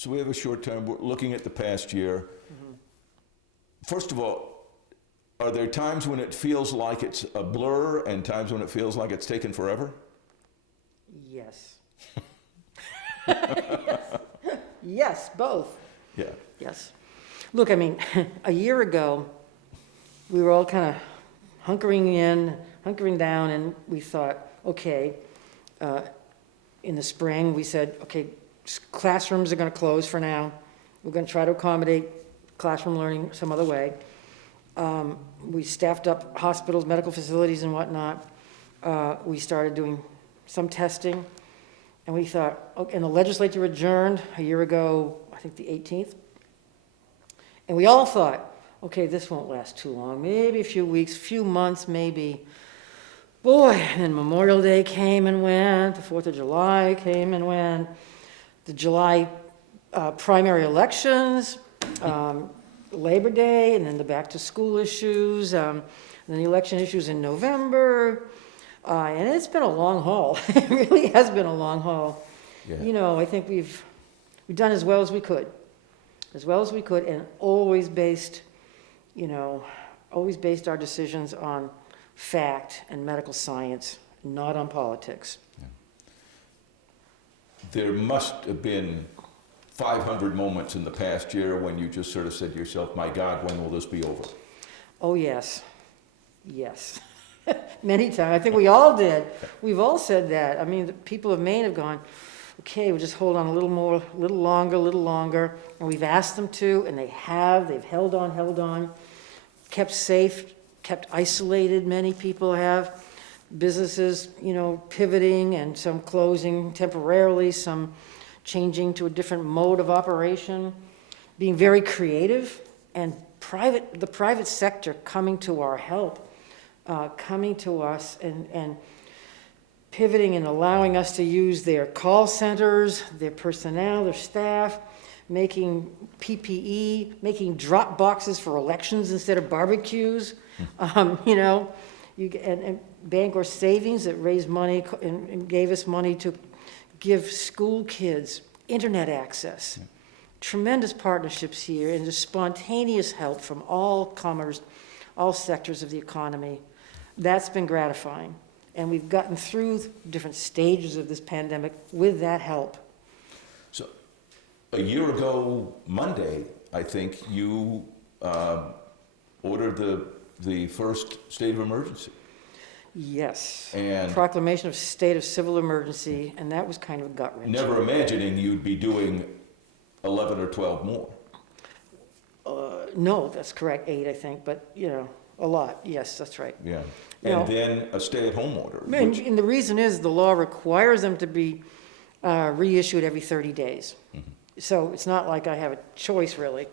So we have a short time. We're looking at the past year. First of all, are there times when it feels like it's a blur and times when it feels like it's taken forever? Yes. Yes, both. Yeah. Yes. Look, I mean, a year ago, we were all kind of hunkering down, and we thought, okay, in the spring, we said, okay, classrooms are going to close for now. We're going to try to accommodate classroom learning some other way. We staffed up hospitals, medical facilities, and whatnot. We started doing some testing, and we thought, okay, and the legislature adjourned a year ago, I think the 18th. And we all thought, okay, this won't last too long, maybe a few weeks, few months, maybe. Boy, and then Memorial Day came and went, the 4th of July came and went, the July primary elections, Labor Day, and then the back to school issues, and then the election issues in November. And it's been a long haul. It really has been a long haul. Yeah. You know, I think we've done as well as we could, and always based our decisions on fact and medical science, not on politics. Yeah. There must have been 500 moments in the past year when you just sort of said to yourself, my God, when will this be over? Oh, yes. Yes. Many times. I think we all did. We've all said that. I mean, the people of Maine have gone, okay, we'll just hold on a little more, a little longer. And we've asked them to, and they have. They've held on, kept safe, kept isolated, many people have. Businesses, pivoting and some closing temporarily, some changing to a different mode of operation, being very creative, and the private sector coming to our help, coming to us and pivoting and allowing us to use their call centers, their personnel, their staff, making PPE, making drop boxes for elections instead of barbecues, and Bangor Savings that raised money and gave us money to give school kids internet access. Yeah. Tremendous partnerships here and just spontaneous help from all comers, all sectors of the economy. That's been gratifying. And we've gotten through different stages of this pandemic with that help. So a year ago, Monday, I think, you ordered the first state of emergency. Yes. And proclamation of state of civil emergency, and that was kind of a gut-wrenching. Never imagining you'd be doing 11 or 12 more. No, that's correct, 8, I think, but, a lot. Yes, that's right. Yeah. And then a stay-at-home order. And the reason is the law requires them to be reissued every 30 days. Mm-hmm. So it's not like I have a choice, really.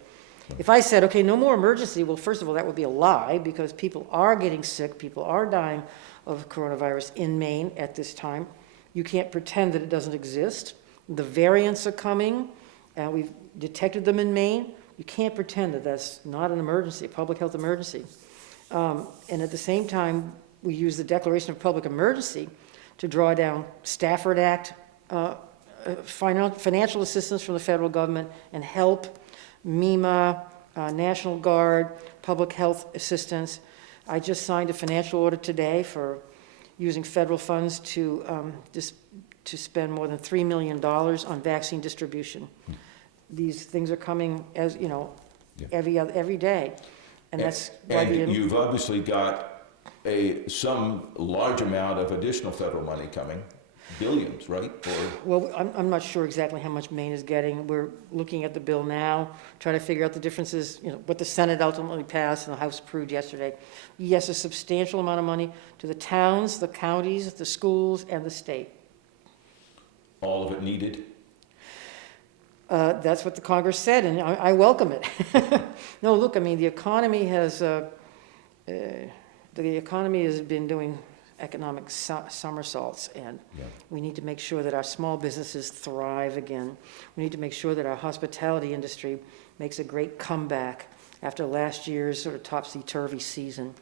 If I said, okay, no more emergency, well, first of all, that would be a lie because people are getting sick, people are dying of coronavirus in Maine at this time. You can't pretend that it doesn't exist. The variants are coming, and we've detected them in Maine. You can't pretend that that's not an emergency, a public health emergency. And at the same time, we use the declaration of public emergency to draw down Stafford Act, financial assistance from the federal government, and help, MEMA, National Guard, public health assistance. I just signed a financial order today for using federal funds to spend more than $3 million on vaccine distribution. These things are coming as every day, and that's why you've obviously got some large amount of additional federal money coming. Billions, right? Well, I'm not sure exactly how much Maine is getting. We're looking at the bill now, trying to figure out the differences, what the Senate ultimately passed and the House approved yesterday. Yes, a substantial amount of money to the towns, the counties, the schools, and the state. All of it needed? That's what the Congress said, and I welcome it. No, look, I mean, the economy has been doing economic somersaults, and we need to make sure that our small businesses thrive again. We need to make sure that our hospitality industry makes a great comeback after last year's sort of topsy-turvy season.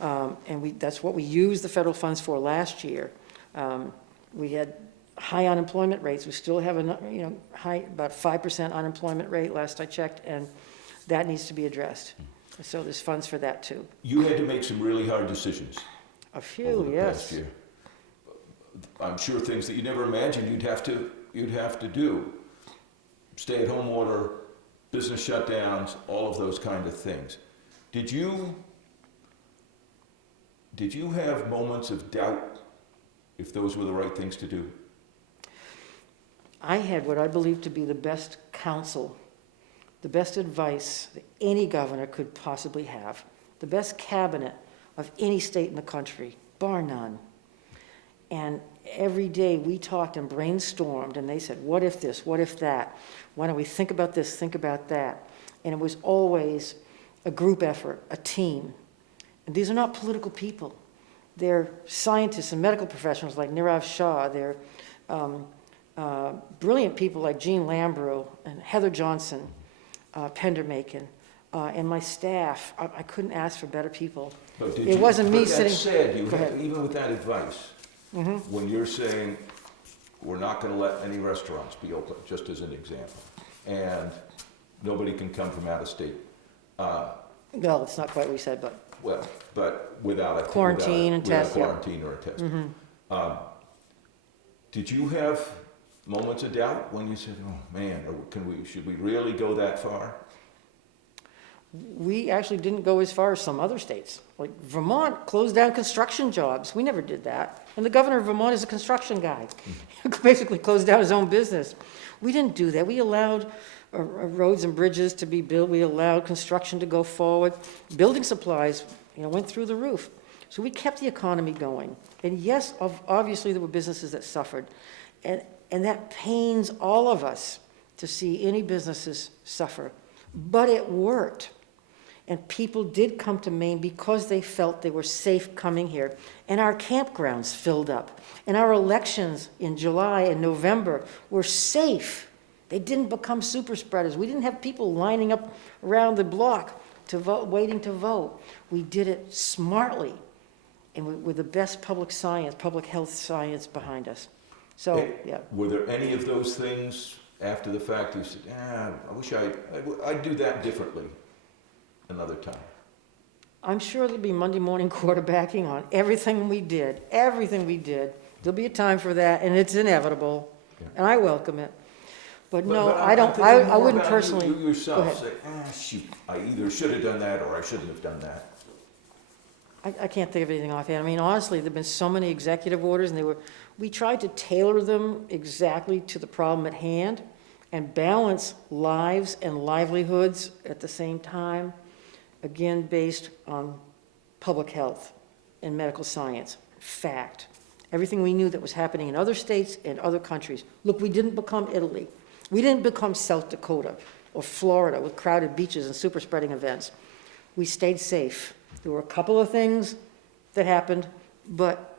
And that's what we used the federal funds for last year. We had high unemployment rates. We still have high, about 5% unemployment rate last I checked, and that needs to be addressed. So there's funds for that too. You had to make some really hard decisions A few, over the yes. past year. I'm sure things that you never imagined you'd have to do. Stay-at-home order, business shutdowns, all of those kind of things. Did you have moments of doubt if those were the right things to do? I had what I believe to be the best counsel, the best advice that any governor could possibly have, the best cabinet of any state in the country, bar none. And every day we talked and brainstormed, and they said, what if this, what if that? Why don't we think about this, think about that? And it was always a group effort, a team. And these are not political people. They're scientists and medical professionals like Nirav Shah. They're brilliant people like Jean Lambrew and Heather Johnson, Pendermaken, and my staff. I couldn't ask for better people. It wasn't me sitting. That said, even with that advice, when you're saying we're not going to let any restaurants be open, just as an example, and nobody can come from out of state. Well, it's not quite what we said, but. Well, but without a quarantine and test, quarantine or a test. Did you have moments of doubt when you said, "Oh man, should we really go that far?" We actually didn't go as far as some other states. Like Vermont closed down construction jobs. We never did that. And the governor of Vermont is a construction guy. He basically closed down his own business. We didn't do that. We allowed roads and bridges to be built. We allowed construction to go forward. Building supplies, went through the roof. So we kept the economy going. And yes, obviously there were businesses that suffered. And that pains all of us to see any businesses suffer. But it worked. And people did come to Maine because they felt they were safe coming here. And our campgrounds filled up. And our elections in July and November were safe. They didn't become super spreaders. We didn't have people lining up around the block to vote, waiting to vote. We did it smartly and with the best public health science behind us. So, yeah. Were there any of those things after the fact you said, I wish I'd do that differently another time? I'm sure there'll be Monday morning quarterbacking on everything we did. Everything we did. There'll be a time for that, and it's inevitable, and I welcome it. But no, I don't. I wouldn't personally. You yourself say, shoot, I either should have done that or I shouldn't have done that. I can't think of anything offhand. I mean, honestly, there've been so many executive orders, and we tried to tailor them exactly to the problem at hand, and balance lives and livelihoods at the same time. Again, based on public health and medical science, fact. Everything we knew that was happening in other states and other countries. Look, we didn't become Italy. We didn't become South Dakota or Florida with crowded beaches and super spreading events. We stayed safe. There were a couple of things that happened, but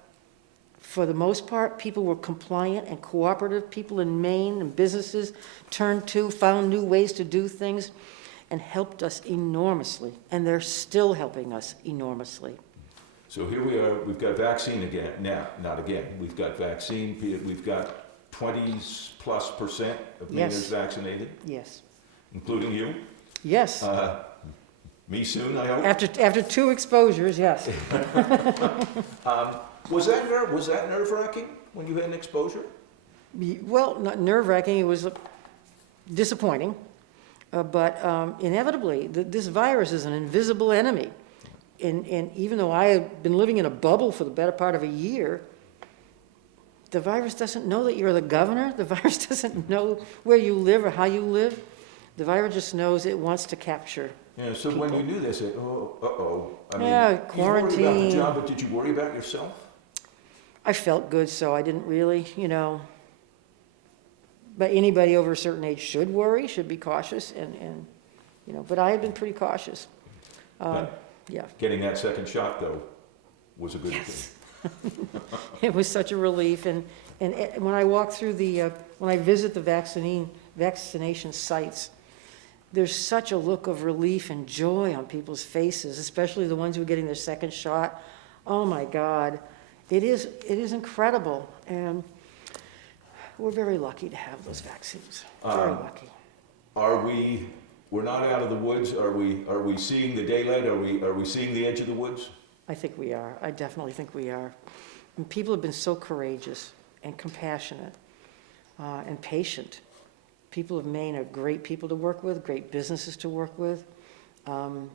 for the most part, people were compliant and cooperative. People in Maine and businesses found new ways to do things and helped us enormously. And they're still helping us enormously. So here we are, we've got vaccine again. Now, not again, we've got vaccine, we've got 20+% of Mainers vaccinated. Yes. Including you. Yes. Me soon, I hope. After 2 exposures, yes. Was that nerve-wracking when you had an exposure? Well, not nerve-wracking, it was disappointing. But inevitably, this virus is an invisible enemy. And even though I have been living in a bubble for the better part of a year, the virus doesn't know that you're the governor. The virus doesn't know where you live or how you live. The virus just knows it wants to capture so people. When you knew this, I mean, quarantine. You worried about the job, but did you worry about yourself? I felt good, so I didn't really, But anybody over a certain age should worry, should be cautious, and but I had been pretty cautious. Yeah. Getting that second shot, though, was a good thing. It was such a relief, and when I walk through when I visit the vaccination sites, there's such a look of relief and joy on people's faces, especially the ones who are getting their second shot. Oh my God, it is incredible, and We're very lucky to have those vaccines, very lucky. We're not out of the woods, are we seeing the daylight, are we seeing the edge of the woods? I think we are, I definitely think we are. And people have been so courageous and compassionate and patient. People of Maine are great people to work with, great businesses to work with. And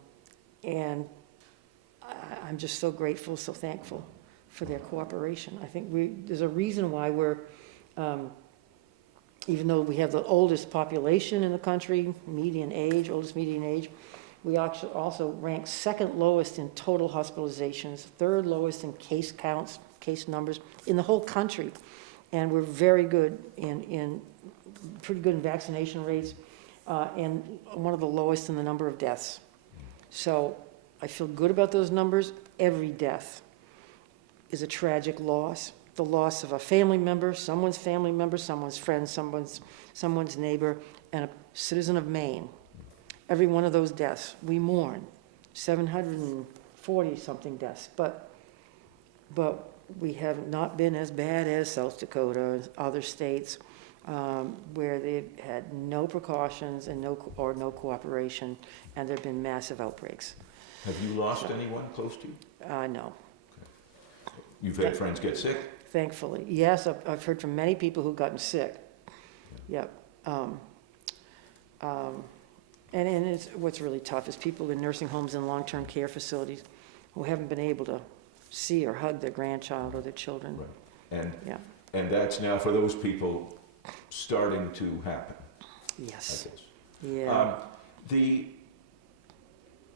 I'm just so grateful, so thankful for their cooperation. I think there's a reason why we're, even though we have the oldest population in the country, oldest median age, we actually also rank second lowest in total hospitalizations, third lowest in case counts, case numbers in the whole country. And we're very good pretty good in vaccination rates, and one of the lowest in the number of deaths. So I feel good about those numbers. Every death is a tragic loss. The loss of a family member, someone's friend, someone's neighbor, and a citizen of Maine. Every one of those deaths, we mourn. 740-something deaths, but we have not been as bad as South Dakota and other states where they've had no precautions and no cooperation, and there have been massive outbreaks. Have you lost anyone close to you? No. Okay. You've had friends get sick? Thankfully. Yes, I've heard from many people who've gotten sick. Yep. And it's, what's really tough is people in nursing homes and long-term care facilities who haven't been able to see or hug their grandchild or their children. Right. Yeah. And that's now, for those people, starting to happen. Yes. I guess. Yeah.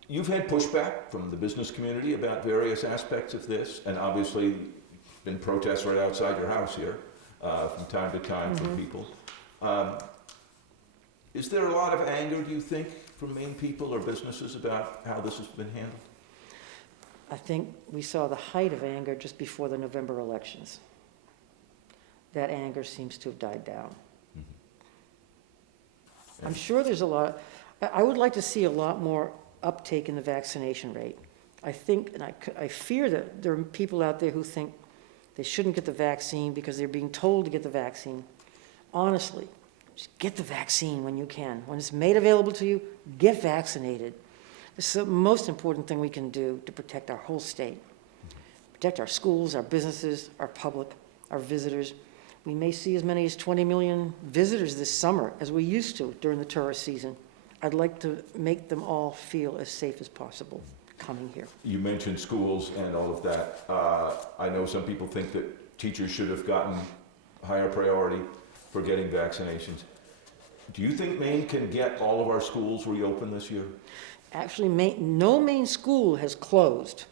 You've had pushback from the business community about various aspects of this, and obviously been protests right outside your house here from time to time from people. Is there a lot of anger, do you think, from Maine people or businesses about how this has been handled? I think we saw the height of anger just before the November elections. That anger seems to have died down. I'm sure there's a lot. I would like to see a lot more uptake in the vaccination rate. I think, and I fear that there are people out there who think they shouldn't get the vaccine because they're being told to get the vaccine. Honestly, just get the vaccine when you can. When it's made available to you, get vaccinated. This is the most important thing we can do to protect our whole state. Protect our schools, our businesses, our public, our visitors. We may see as many as 20 million visitors this summer as we used to during the tourist season. I'd like to make them all feel as safe as possible coming here. You mentioned schools and all of that. I know some people think that teachers should have gotten higher priority for getting vaccinations. Do you think Maine can get all of our schools reopened this year? Actually, no Maine school has closed,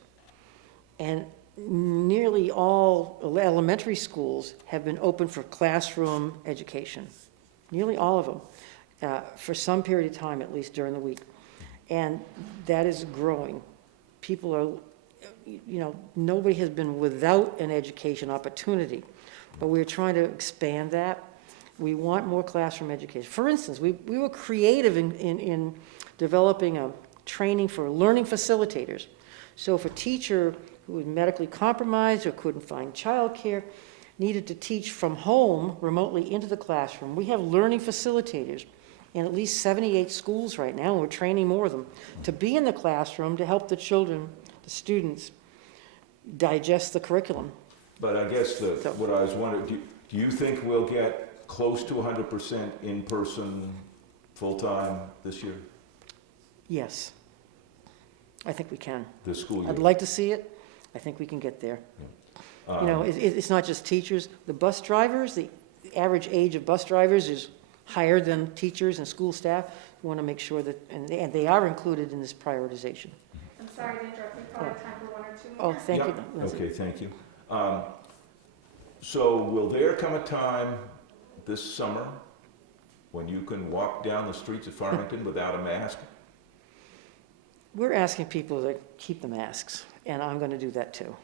and nearly all elementary schools have been open for classroom education. Nearly all of them, for some period of time, at least during the week. And that is growing. People are, nobody has been without an education opportunity, but we're trying to expand that. We want more classroom education. For instance, we were creative in developing a training for learning facilitators. So if a teacher who was medically compromised or couldn't find childcare needed to teach from home remotely into the classroom, we have learning facilitators in at least 78 schools right now, and we're training more of them to be in the classroom to help the children, the students, digest the curriculum. But I guess what I was wondering, do you think we'll get close to 100% in-person, full-time this year? Yes, I think we can. This school year? I'd like to see it. I think we can get there. Yeah. It's not just teachers. The bus drivers, the average age of bus drivers is higher than teachers and school staff. We want to make sure that, and they are included in this prioritization. I'm sorry to interrupt. We probably have time for one or two more. Oh, thank you. Yep. Lindsay. Okay, thank you. So will there come a time this summer when you can walk down the streets of Farmington without a mask? We're asking people to keep the masks, and I'm going to do that too.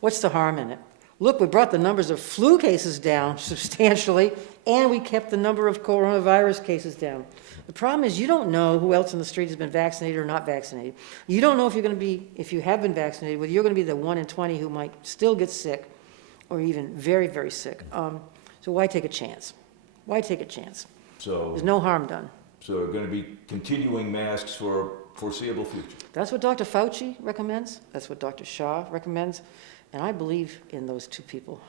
What's the harm in it? Look, we brought the numbers of flu cases down substantially, and we kept the number of coronavirus cases down. The problem is you don't know who else in the street has been vaccinated or not vaccinated. You don't know if you have been vaccinated, whether you're going to be the 1 in 20 who might still get sick or even very, very sick. So why take a chance? Why take a chance? So, There's no harm done. so we're going to be continuing masks for foreseeable future. That's what Dr. Fauci recommends. That's what Dr. Shaw recommends. And I believe in those two people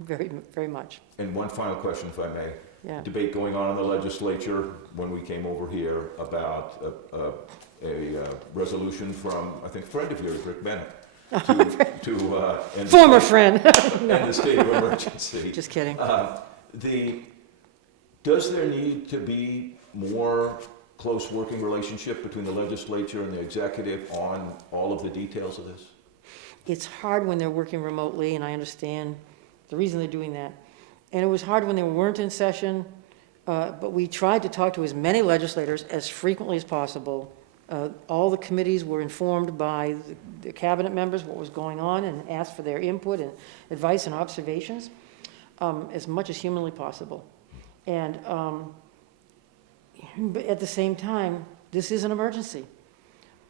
very, very much. And one final question, if I may. Yeah. Debate going on in the legislature when we came over here about a resolution from, I think, a friend of yours, Rick Bennett, to end Former the friend. end the state of emergency. Just kidding. Does there need to be more close working relationship between the legislature and the executive on all of the details of this? It's hard when they're working remotely, and I understand the reason they're doing that. And it was hard when they weren't in session, but we tried to talk to as many legislators as frequently as possible. All the committees were informed by the cabinet members what was going on and asked for their input and advice and observations as much as humanly possible. And but at the same time, this is an emergency.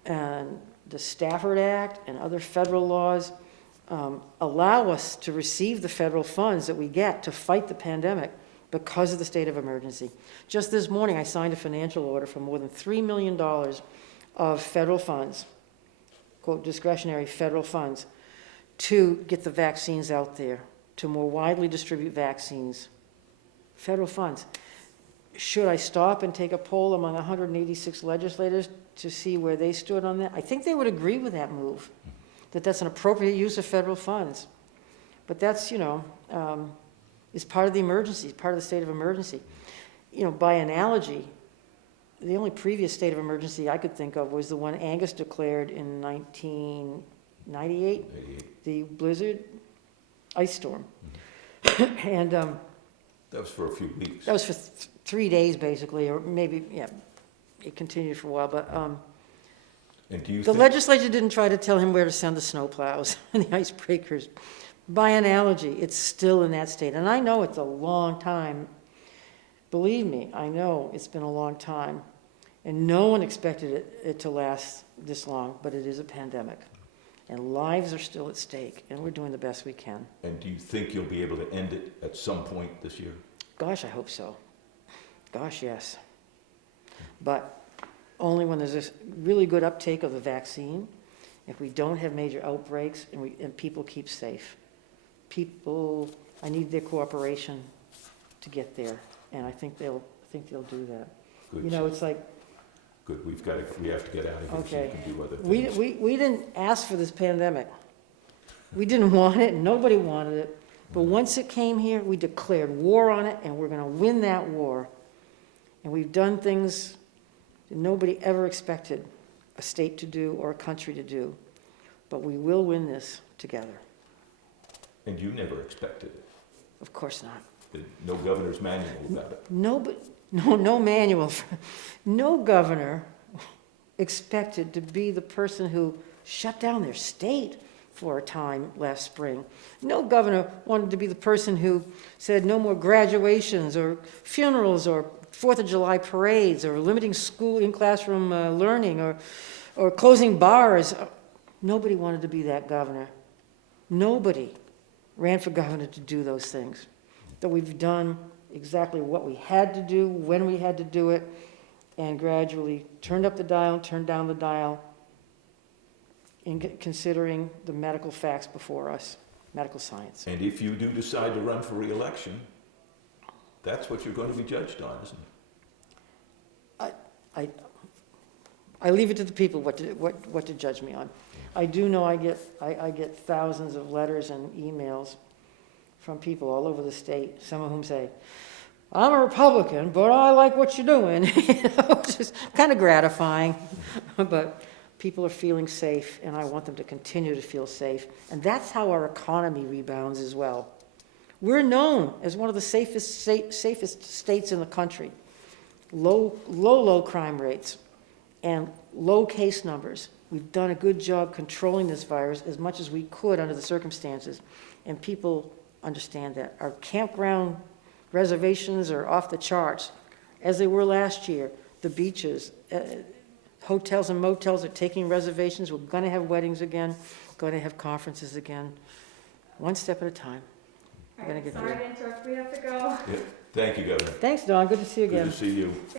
And the Stafford Act and other federal laws allow us to receive the federal funds that we get to fight the pandemic because of the state of emergency. Just this morning, I signed a financial order for more than $3 million of federal funds, quote, discretionary federal funds, to get the vaccines out there, to more widely distribute vaccines. Federal funds. Should I stop and take a poll among 186 legislators to see where they stood on that? I think they would agree with that move, that that's an appropriate use of federal funds. But that's, is part of the emergency, part of the state of emergency. By analogy, the only previous state of emergency I could think of was the one Angus declared in 1998, the blizzard ice storm. And that was for a few weeks. that was for 3 days, basically, or maybe, it continued for a while. But And do you the think, legislature didn't try to tell him where to send the snowplows and the icebreakers. By analogy, it's still in that state. And I know it's a long time. Believe me, I know it's been a long time. And no one expected it to last this long, but it is a pandemic. And lives are still at stake, and we're doing the best we can. and do you think you'll be able to end it at some point this year? Gosh, I hope so. Gosh, yes. But only when there's this really good uptake of the vaccine, if we don't have major outbreaks, and people keep safe. I need their cooperation to get there, and I think they'll do that. Good. It's like, Good. We have to get out of here so okay, you can do other we things. didn't ask for this pandemic. We didn't want it, nobody wanted it. But once it came here, we declared war on it, and we're going to win that war. And we've done things that nobody ever expected a state to do or a country to do. But we will win this together. And you never expected it. Of course not. No governor's manual about it. No manual. No governor expected to be the person who shut down their state for a time last spring. No governor wanted to be the person who said no more graduations or funerals or 4th of July parades or limiting school in-classroom learning or closing bars. Nobody wanted to be that governor. Nobody ran for governor to do those things. That we've done exactly what we had to do, when we had to do it, and gradually turned up the dial, turned down the dial, in considering the medical facts before us, medical science. And if you do decide to run for re-election, that's what you're going to be judged on, isn't it? I leave it to the people what to judge me on. I do know I get thousands of letters and emails from people all over the state, some of whom say, I'm a Republican, but I like what you're doing. It's just kind of gratifying. But people are feeling safe, and I want them to continue to feel safe. And that's how our economy rebounds as well. We're known as one of the safest states in the country. Low crime rates and low case numbers. We've done a good job controlling this virus as much as we could under the circumstances, and people understand that. Our campground reservations are off the charts, as they were last year. The beaches, hotels and motels are taking reservations. We're going to have weddings again, going to have conferences again, one step at a time. We're gonna get Sorry you. to interrupt, we have to go. Thank you, Governor. Thanks, Don, good to see you Good again. to see you.